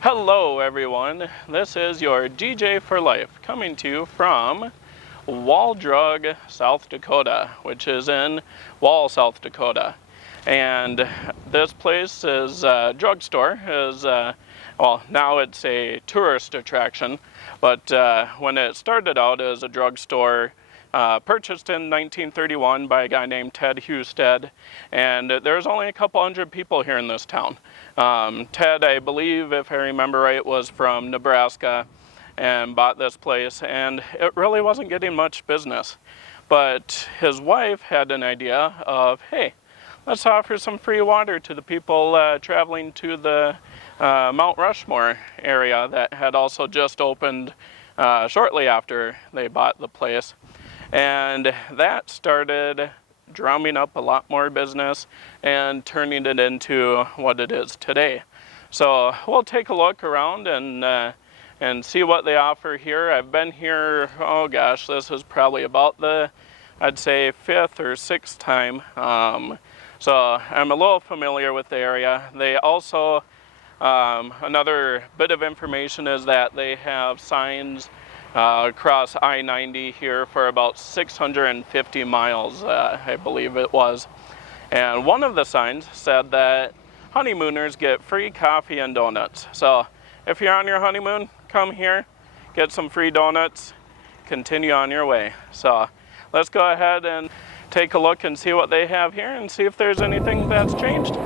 Hello everyone, this is your DJ for Life coming to you from Wall Drug, South Dakota, which is in Wall, South Dakota. And this place is a drugstore, well, now it's a tourist attraction, but when it started out as a drugstore, purchased in 1931 by a guy named Ted Husted, and there's only a couple hundred people here in this town. Ted, I believe, if I remember right, was from Nebraska and bought this place, and it really wasn't getting much business. But his wife had an idea of, hey, let's offer some free water to the people traveling to the Mount Rushmore area that had also just opened shortly after they bought the place. And that started drumming up a lot more business and turning it into what it is today. So we'll take a look around and see what they offer here. I've been here, oh gosh, this is probably about the, I'd say, 5th or 6th time. So I'm a little familiar with the area. They also, another bit of information is that they have signs across I-90 here for about 650 miles, I believe it was. And one of the signs said that honeymooners get free coffee and donuts. So if you're on your honeymoon, come here, get some free donuts, continue on your way. So let's go ahead and take a look and see what they have here and see if there's anything that's changed.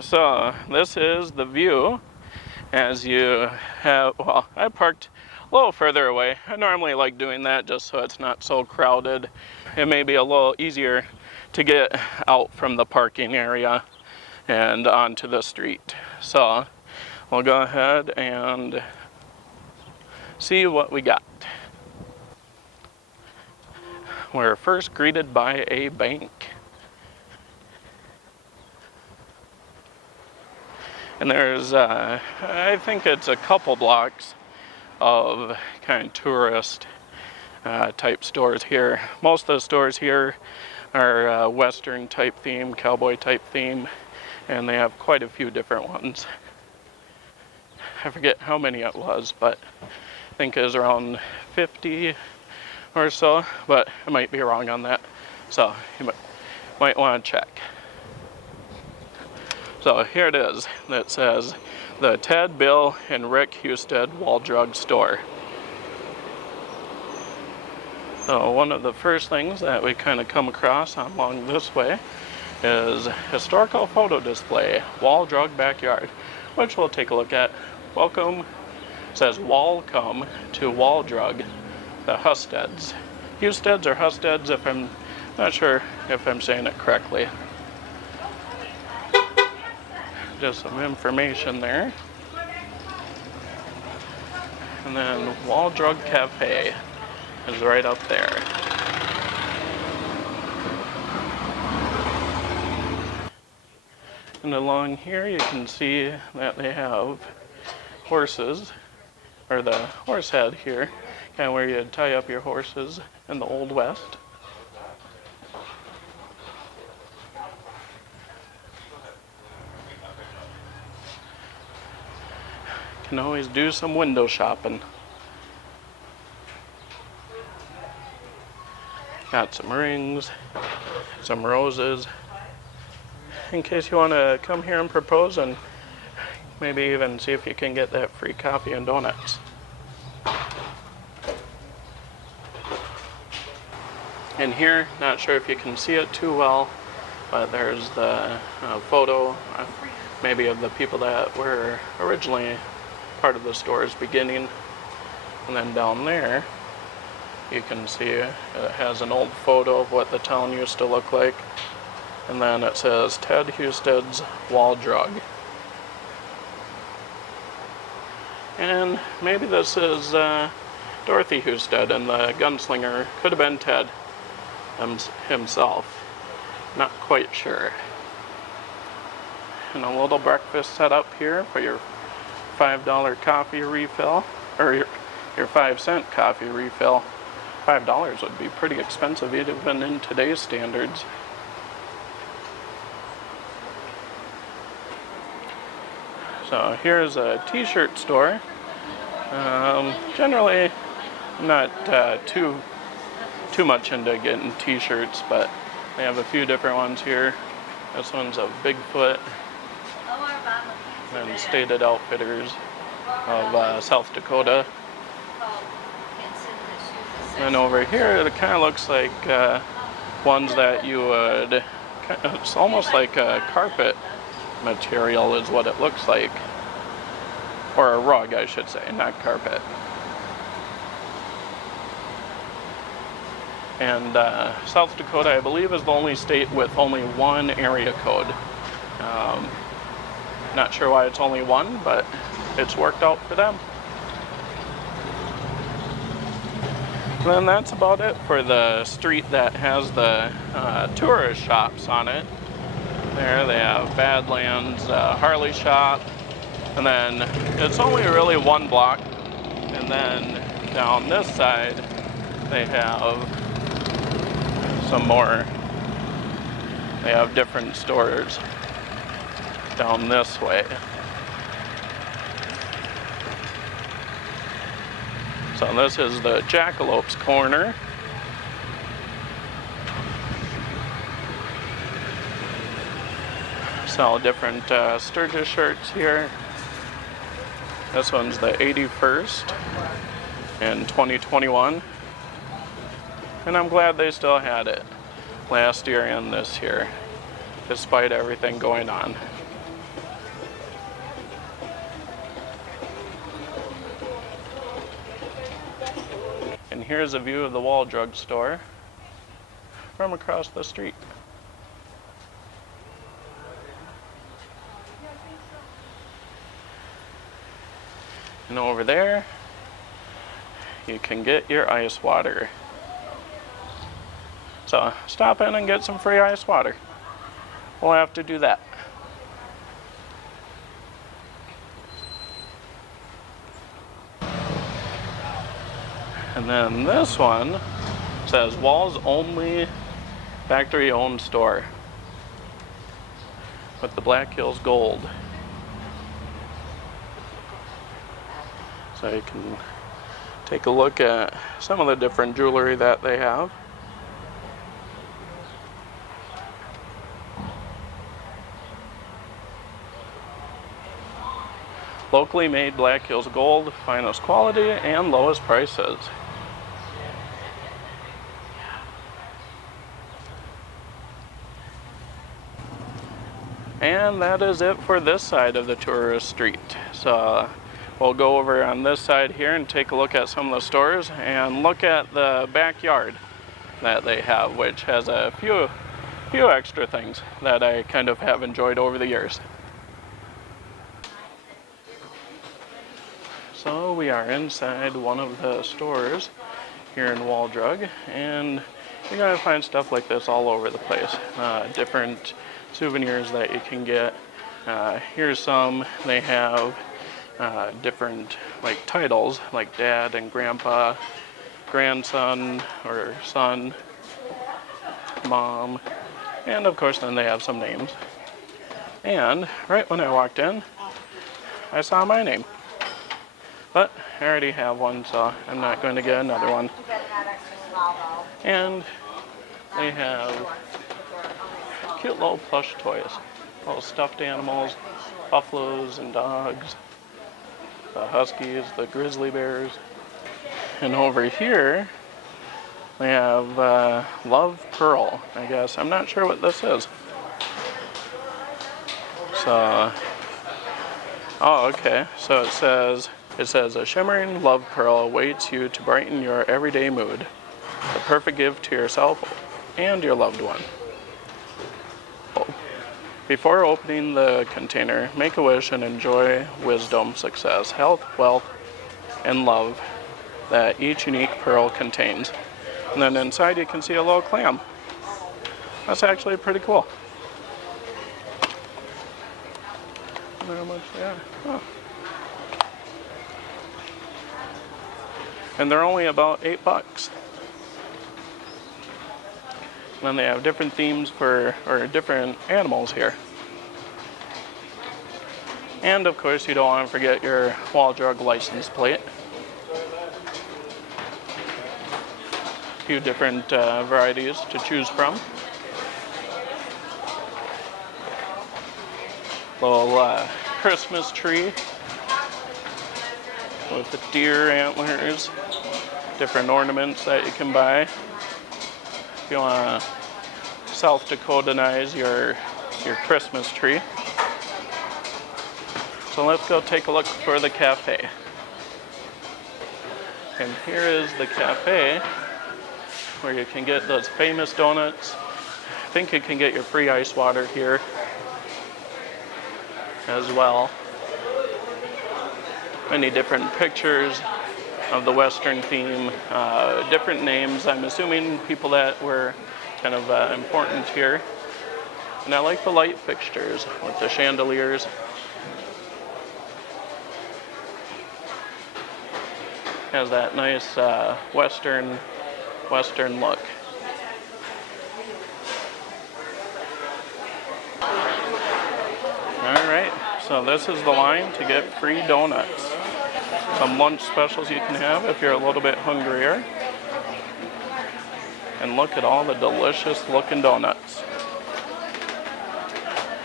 So this is the view as you have, well, I parked a little further away. I normally like doing that just so it's not so crowded. It may be a little easier to get out from the parking area and onto the street. So we'll go ahead and see what we got. We're first greeted by a bank. And there's, I think it's a couple blocks of kind of tourist type stores here. Most of the stores here are Western type theme, cowboy type theme, and they have quite a few different ones. I forget how many it was, but I think it was around 50 or so, but I might be wrong on that. So you might want to check. So here it is. It says the Ted, Bill, and Rick Husted Wall Drug Store. So one of the first things that we kind of come across along this way is historical photo display, Wall Drug Backyard, which we'll take a look at. Welcome, it says welcome to Wall Drug, the Husteds. Husteds or Husteds, if I'm not sure if I'm saying it correctly. Just some information there. And then Wall Drug Cafe is right up there. And along here you can see that they have horses, or the horse head here, kind of where you tie up your horses in the Old West. Can always do some window shopping. Got some rings, some roses, in case you want to come here and propose and maybe even see if you can get that free coffee and donuts. And here, not sure if you can see it too well, but there's the photo maybe of the people that were originally part of the store's beginning. And then down there you can see it has an old photo of what the town used to look like, and then it says Ted Husted's Wall Drug. And maybe this is Dorothy Husted, and the gunslinger could have been Ted himself. Not quite sure. And a little breakfast set up here for your $5 coffee refill, or your 5-cent coffee refill. $5 would be pretty expensive even in today's standards. So here's a t-shirt store. Generally not too much into getting t-shirts, but they have a few different ones here. This one's a Bigfoot and Stated Outfitters of South Dakota. And over here it kind of looks like ones that you would, it's almost like a carpet material is what it looks like. Or a rug, I should say, not carpet. And South Dakota, I believe, is the only state with only one area code. Not sure why it's only one, but it's worked out for them. And then that's about it for the street that has the tourist shops on it. There they have Badlands Harley shop, and then it's only really one block. And then down this side they have some more. They have different stores down this way. So this is the Jackalopes corner. Sell different Sturgis shirts here. This one's the 81st in 2021. And I'm glad they still had it last year and this year, despite everything going on. And here's a view of the Wall Drug Store from across the street. And over there, you can get your ice water. So stop in and get some free ice water. We'll have to do that. And then this one says Wall's only factory-owned store with the Black Hills Gold. So you can take a look at some of the different jewelry that they have. Locally made Black Hills Gold, finest quality and lowest prices. And that is it for this side of the tourist street. So we'll go over on this side here and take a look at some of the stores and look at the backyard that they have, which has a few extra things that I kind of have enjoyed over the years. So we are inside one of the stores here in Wall Drug, and you're going to find stuff like this all over the place. Different souvenirs that you can get. Here's some. They have different like titles, like dad and grandpa, grandson or son, mom, and of course then they have some names. And right when I walked in, I saw my name. But I already have one, so I'm not going to get another one. And they have cute little plush toys. Little stuffed animals, buffaloes and dogs, the huskies, the grizzly bears. And over here, they have Love Pearl, I guess. I'm not sure what this is. So, oh, okay. So it says, a shimmering love pearl awaits you to brighten your everyday mood. The perfect gift to yourself and your loved one. Oh. Before opening the container, make a wish and enjoy wisdom, success, health, wealth, and love that each unique pearl contains. And then inside you can see a little clam. That's actually pretty cool. I wonder how much they are. Oh. And they're only about $8. And then they have different themes for, or different animals here. And of course you don't want to forget your Wall Drug license plate. A few different varieties to choose from. Little Christmas tree with the deer antlers, different ornaments that you can buy. If you want to South Dakotanize your Christmas tree. So let's go take a look for the cafe. And here is the cafe where you can get those famous donuts. I think you can get your free ice water here as well. Many different pictures of the Western theme, different names. I'm assuming people that were kind of important here. And I like the light fixtures with the chandeliers. Has that nice Western look. Alright, so this is the line to get free donuts. Some lunch specials you can have if you're a little bit hungrier. And look at all the delicious looking donuts.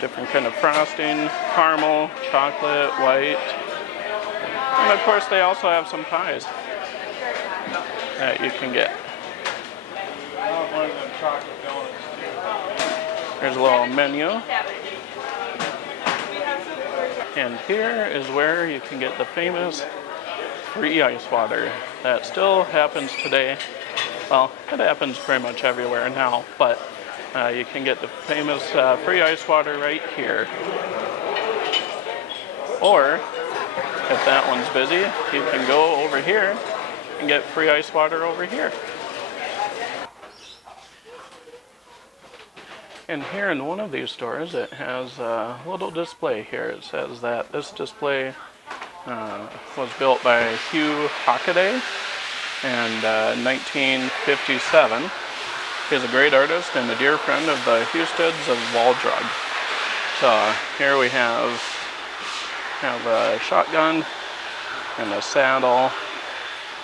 Different kind of frosting, caramel, chocolate, white. And of course they also have some pies that you can get. There's a little menu. And here is where you can get the famous free ice water. That still happens today. Well, it happens pretty much everywhere now, but you can get the famous free ice water right here. Or, if that one's busy, you can go over here and get free ice water over here. And here in one of these stores, it has a little display here. It says that this display was built by Hugh Hockaday in 1957. He's a great artist and a dear friend of the Husteds of Wall Drug. So here we have a shotgun and a saddle.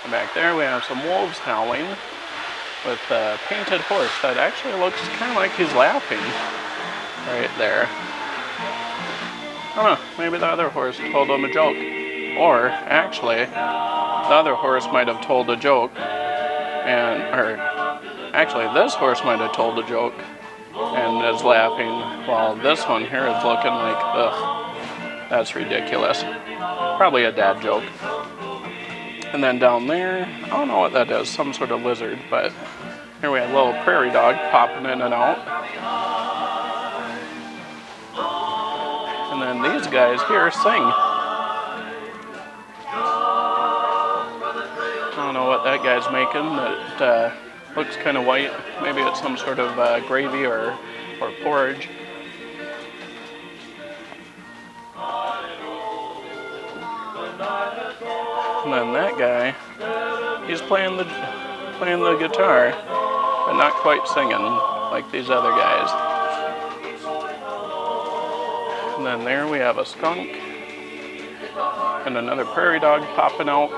And back there we have some wolves howling with a painted horse that actually looks kind of like he's laughing right there. I don't know, maybe the other horse told him a joke. Or actually, the other horse might have told a joke, or actually this horse might have told a joke and is laughing, while this one here is looking like, ugh, that's ridiculous. Probably a dad joke. And then down there, I don't know what that is, some sort of lizard, but here we have a little prairie dog popping in and out. And then these guys here sing. I don't know what that guy's making, that looks kind of white. Maybe it's some sort of gravy or porridge. And then that guy, he's playing the guitar, but not quite singing like these other guys. And then there we have a skunk and another prairie dog popping out,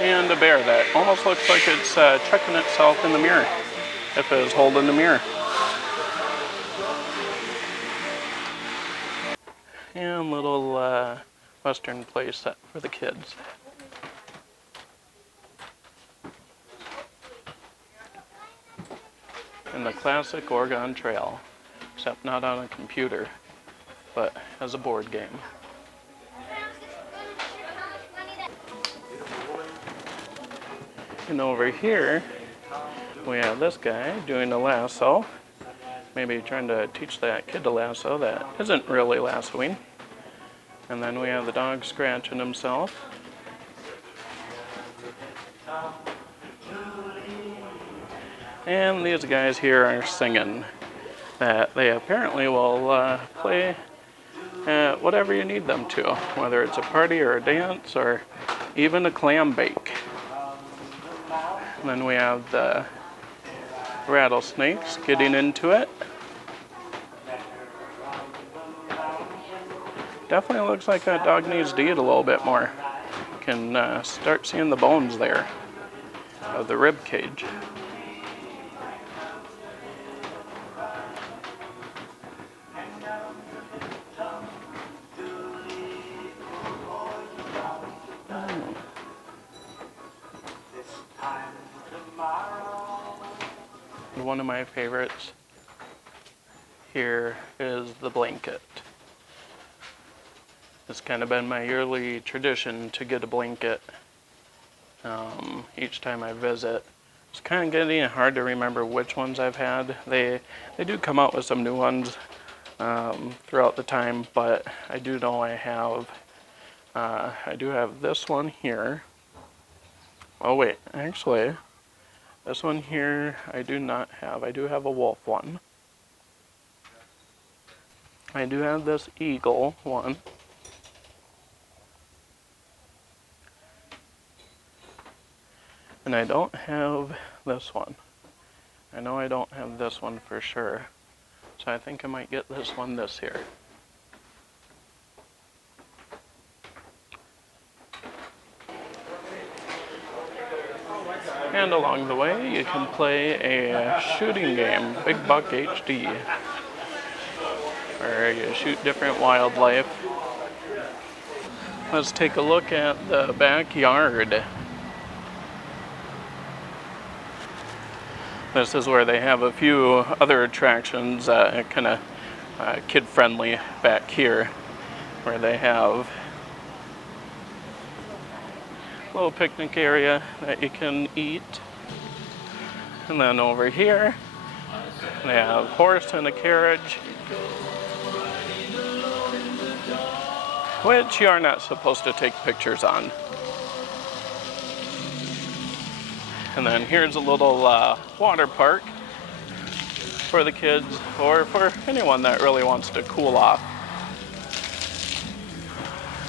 and a bear that almost looks like it's checking itself in the mirror, if it was holding the mirror. And little Western play set for the kids. And the classic Oregon Trail, except not on a computer, but as a board game. And over here, we have this guy doing a lasso, Maybe trying to teach that kid to lasso that isn't really lassoing. And then we have the dog scratching himself. And these guys here are singing that they apparently will play whatever you need them to, whether it's a party or a dance or even a clam bake. And then we have the rattlesnakes getting into it. Definitely looks like that dog needs to eat a little bit more. You can start seeing the bones there of the rib cage. One of my favorites here is the blanket. It's kind of been my yearly tradition to get a blanket each time I visit. It's kind of getting hard to remember which ones I've had. They do come out with some new ones throughout the time, but I do know I do have this one here. Oh wait, actually, this one here I do not have. I do have a wolf one. I do have this eagle one. And I don't have this one. I know I don't have this one for sure. So I think I might get this one this year. And along the way, you can play a shooting game, Big Buck HD, where you shoot different wildlife. Let's take a look at the backyard. This is where they have a few other attractions, kind of kid-friendly back here, where they have a little picnic area that you can eat. And then over here, they have a horse and a carriage, which you are not supposed to take pictures on. And then here's a little water park for the kids or for anyone that really wants to cool off.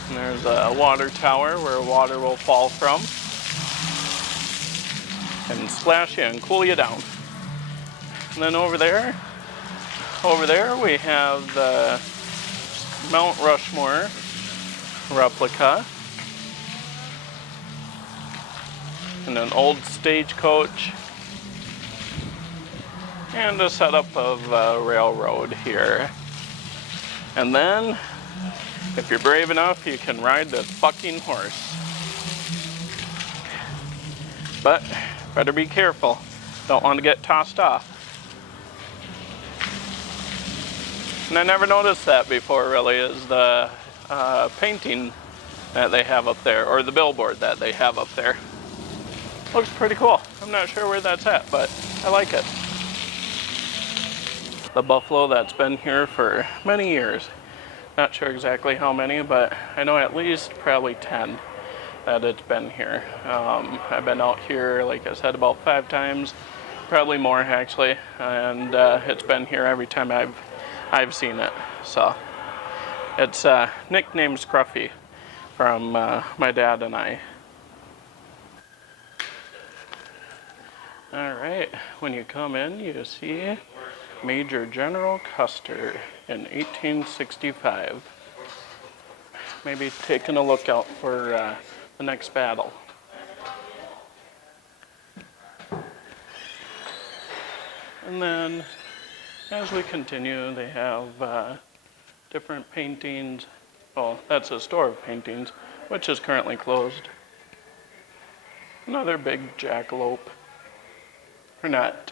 And there's a water tower where water will fall from and splash you and cool you down. And then over there we have the Mount Rushmore replica. And an old stagecoach, and a setup of a railroad here. And then, if you're brave enough, you can ride this fucking horse. But, better be careful. Don't want to get tossed off. And I never noticed that before, really, is the painting that they have up there, or the billboard that they have up there. Looks pretty cool. I'm not sure where that's at, but I like it. The buffalo that's been here for many years. Not sure exactly how many, but I know at least probably 10 that it's been here. I've been out here, like I said, about 5 times, probably more actually, and it's been here every time I've seen it. So it's nicknamed Scruffy from my dad and I. Alright, when you come in, you see Major General Custer in 1865. Maybe taking a look out for the next battle. And then, as we continue, they have different paintings. Well, that's a store of paintings, which is currently closed. Another big jackalope. Or not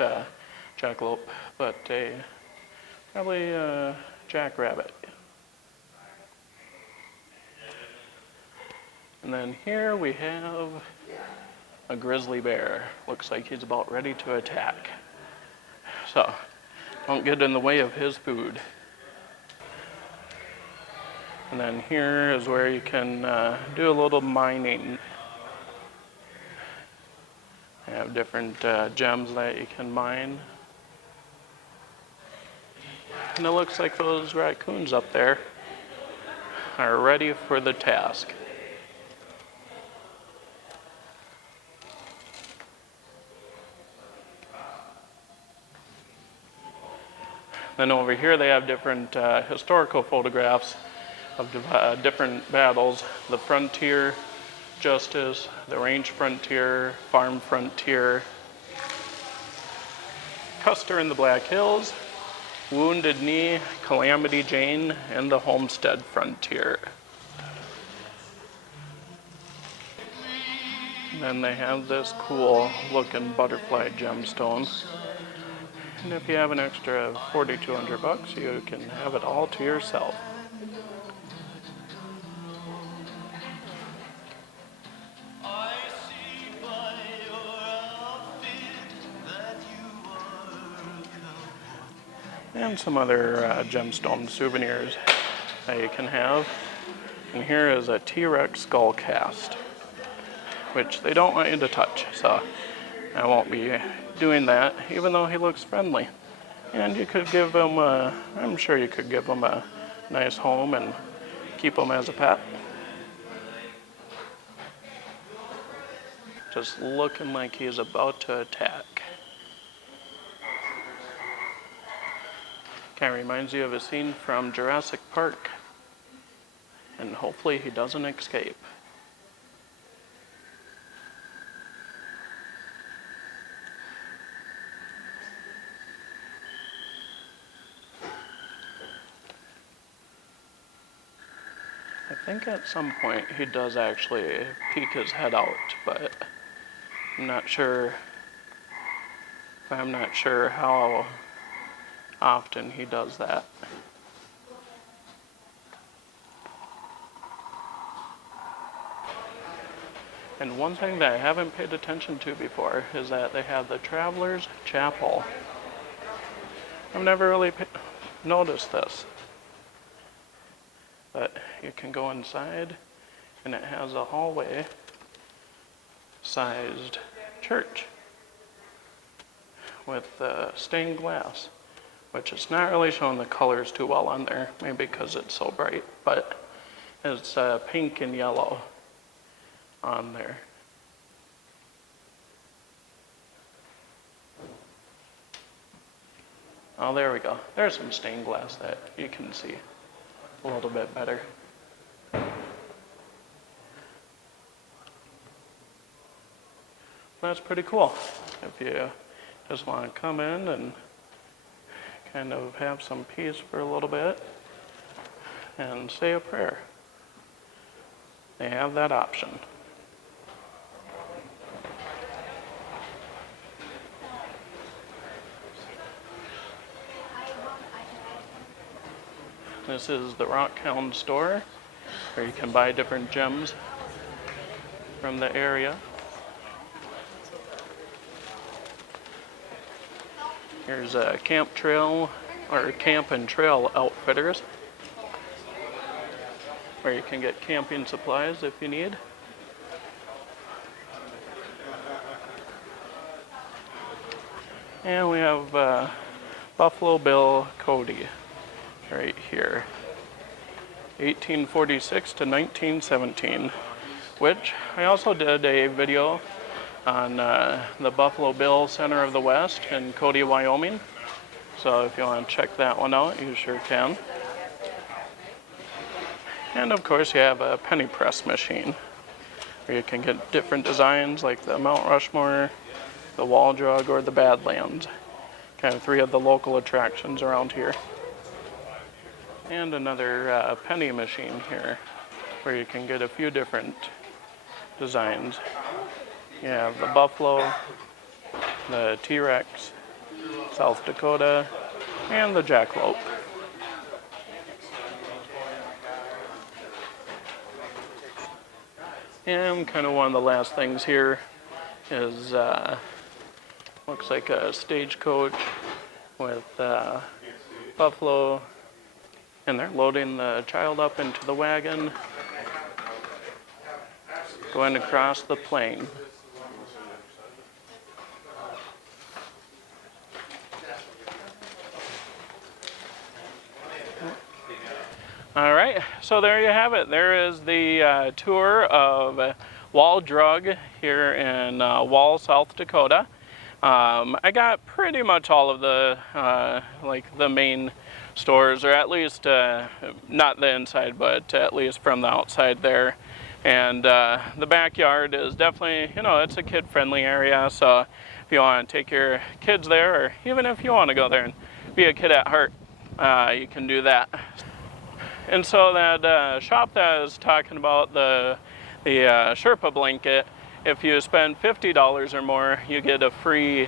jackalope, but probably a jackrabbit. And then here we have a grizzly bear. Looks like he's about ready to attack. So, Won't get in the way of his food. And then here is where you can do a little mining. They have different gems that you can mine. And it looks like those raccoons up there are ready for the task. Then over here they have different historical photographs of different battles. The frontier, justice, the range frontier, farm frontier, Custer in the Black Hills, Wounded Knee, Calamity Jane, and the Homestead frontier. And then they have this cool looking butterfly gemstone. And if you have an extra $4,200, you can have it all to yourself. And some other gemstone souvenirs that you can have. And here is a T-Rex skull cast, which they don't want you to touch, so I won't be doing that, even though he looks friendly. And you could give him, I'm sure you could give him a nice home and keep him as a pet. Just looking like he's about to attack. Kind of reminds you of a scene from Jurassic Park. And hopefully he doesn't escape. I think at some point he does actually peek his head out, but I'm not sure how often he does that. And one thing that I haven't paid attention to before is that they have the Traveler's Chapel. I've never really noticed this. But you can go inside and it has a hallway sized church with stained glass, which is not really showing the colors too well on there, maybe because it's so bright, but it's pink and yellow on there. Oh, there we go. There's some stained glass that you can see a little bit better. That's pretty cool. If you just want to come in and kind of have some peace for a little bit and say a prayer, they have that option. This is the Rockhound store, where you can buy different gems from the area. Here's a Camp and Trail Outfitters, where you can get camping supplies if you need. And we have Buffalo Bill Cody right here, 1846 to 1917, which I also did a video on the Buffalo Bill Center of the West in Cody, Wyoming. So if you want to check that one out, you sure can. And of course you have a penny press machine, where you can get different designs like the Mount Rushmore, the Wall Drug, or the Badlands. Kind of three of the local attractions around here. And another penny machine here, where you can get a few different designs. You have the Buffalo, the T-Rex, South Dakota, and the Jackalope. And kind of one of the last things here is, looks like a stagecoach with buffalo, and they're loading the child up into the wagon, going across the plain. All right, so there you have it. There is the tour of Wall Drug here in Wall, South Dakota. I got pretty much all of the like the main stores, or at least not the inside, but at least from the outside there. And the backyard is definitely, you know, it's a kid-friendly area. So if you want to take your kids there, or even if you want to go there and be a kid at heart, you can do that. And so that shop that I was talking about, the Sherpa blanket, if you spend $50 or more, you get a free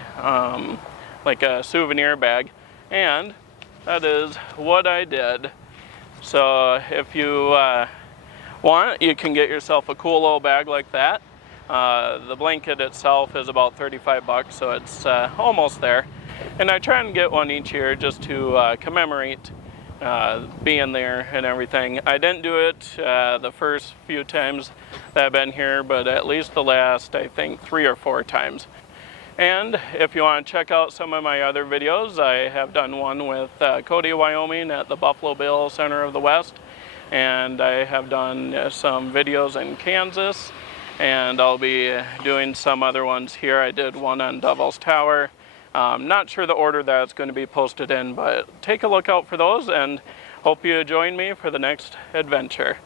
like a souvenir bag, and that is what I did. So if you want, you can get yourself a cool little bag like that. The blanket itself is about 35 bucks, so it's almost there. And I try and get one each year just to commemorate being there and everything. I didn't do it the first few times that I've been here, but at least the last, I think, 3 or 4 times. And if you want to check out some of my other videos, I have done one with Cody, Wyoming at the Buffalo Bill Center of the West, and I have done some videos in Kansas, and I'll be doing some other ones here. I did one on Devil's Tower. Not sure the order that it's going to be posted in, but take a look out for those, and hope you join me for the next adventure.